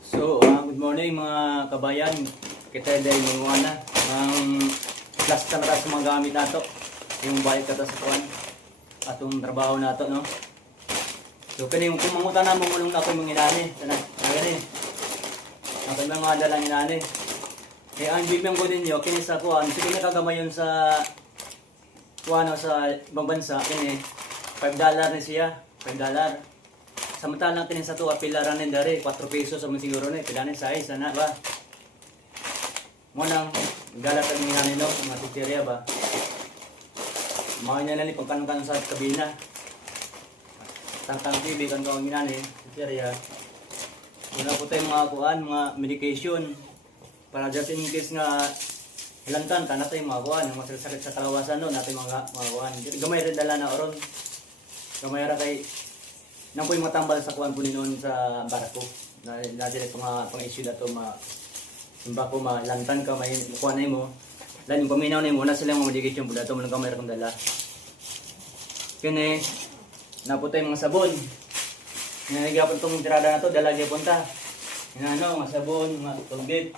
So, uh, good morning mga kabayan. Kita dahil mga na. Ang plus talaga sa mga gamit nato. Yung bayad kata sa kuan. Atong trabaho nato, no? So, kani yung kumangutan na mo mulong na ako yung inani. Sana, gani. Ako yung mga dalang inani. Eh, ang bibiyang ko din nyo, kini sa kuan. Sige na kagamay yun sa kuan o sa ibang bansa. Kini, 5 dollar na siya. 5 dollar. Samantalang tinin sa to, pilaran din dari, 4 pesos sa siguro na, pilaran size, sana ba? Mo nang galatan ni nanin no, mga titirya ba? Mga niya nali pagkanukan sa kabina. Tangtang TV kan kawang ginani, titirya. Wala po tayong mga kuan, mga medication. Para just in case nga hilantan ka natin mga kuan, yung masakit sa kalawasan no, natin mga mga kuan. Gamay rin dala na oron. Gamay ra kay nang po yung matambal sa kuwan po ni noon sa barako. Na, na direct mga pang-issue na to, ma, simba ko malantan ka, may kuha na mo. Lan yung paminaw na mo, na sila mga medication po dato, malang kamera kong dala. Kini, naputay mga sabon. Nanagapon tong tirada na to, dala niya punta. Yan ano, mga sabon, mga tubig.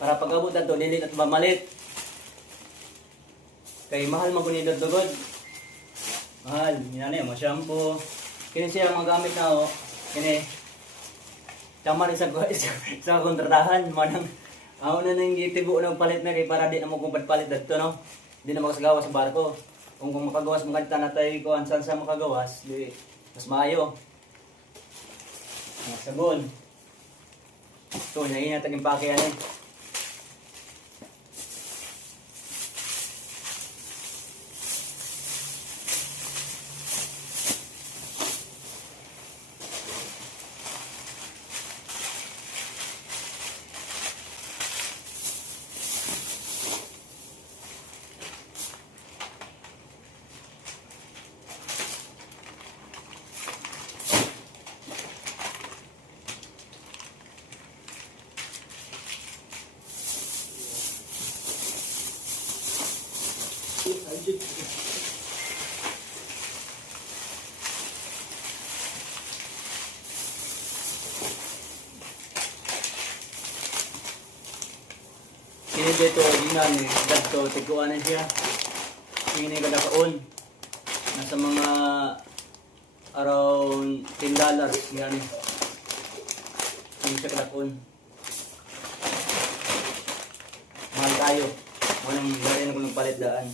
Para pag-abot na to, nilit at mamalit. Kay mahal magunidad tugod. Mahal, yan na mga shampoo. Kini siya mga gamit na oh. Kini. Tama rin sa, sa, kontratahan. Manang, ako na nang gitibo ng palit na kay para di na mo kung palit dito no. Di na makasagawa sa barko. Kung kung makagawas mo kanita na tayo kung saan sa makagawas, di mas maayo. Mga sabon. Ito, ang impake yan eh. Kini dito, dinan eh, dagto, tiguan na siya. Kini kada kaon. Nasa mga around 10 dollars yan eh. Kini siya kada kaon. Mahal tayo. Walang gari na kung palit daan.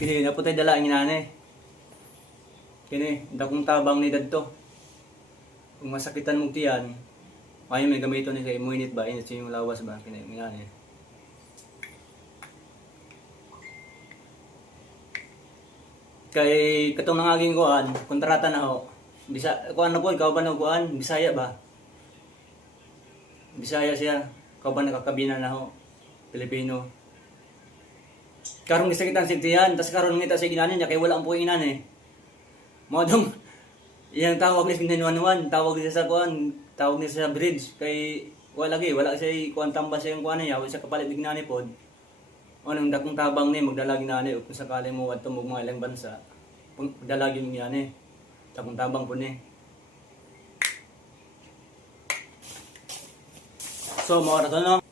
Kini na po tayo dala ang inane. Kini, dakong tabang ni dadto. Kung masakitan mong tiyan, ay may gamito ni sa imo init ba? Init yung lawas ba? Kini, inane. Kay katong nangaging kuan, kontrata na ho. Bisa kuan na po, ikaw ba na? Bisaya ba? Bisaya siya. Ikaw ba nakakabina na ho? Pilipino. Karong gisakitan si tiyan, tas karon ngita sa ginanin niya kay wala ang puwinan eh. Mo dong iyang tawag ni kinanwan tawag niya sa kuan, tawag niya sa bridge kay wala lagi, wala siya kuan tamba sa yung kuan niya, siya kapalit ng ginani pod. O nang dakong tabang ni magdala ginani ug kung sakali mo adto mo mga ilang bansa, dala gyud ginani. Dakong tabang po ni. So, mo ra to no.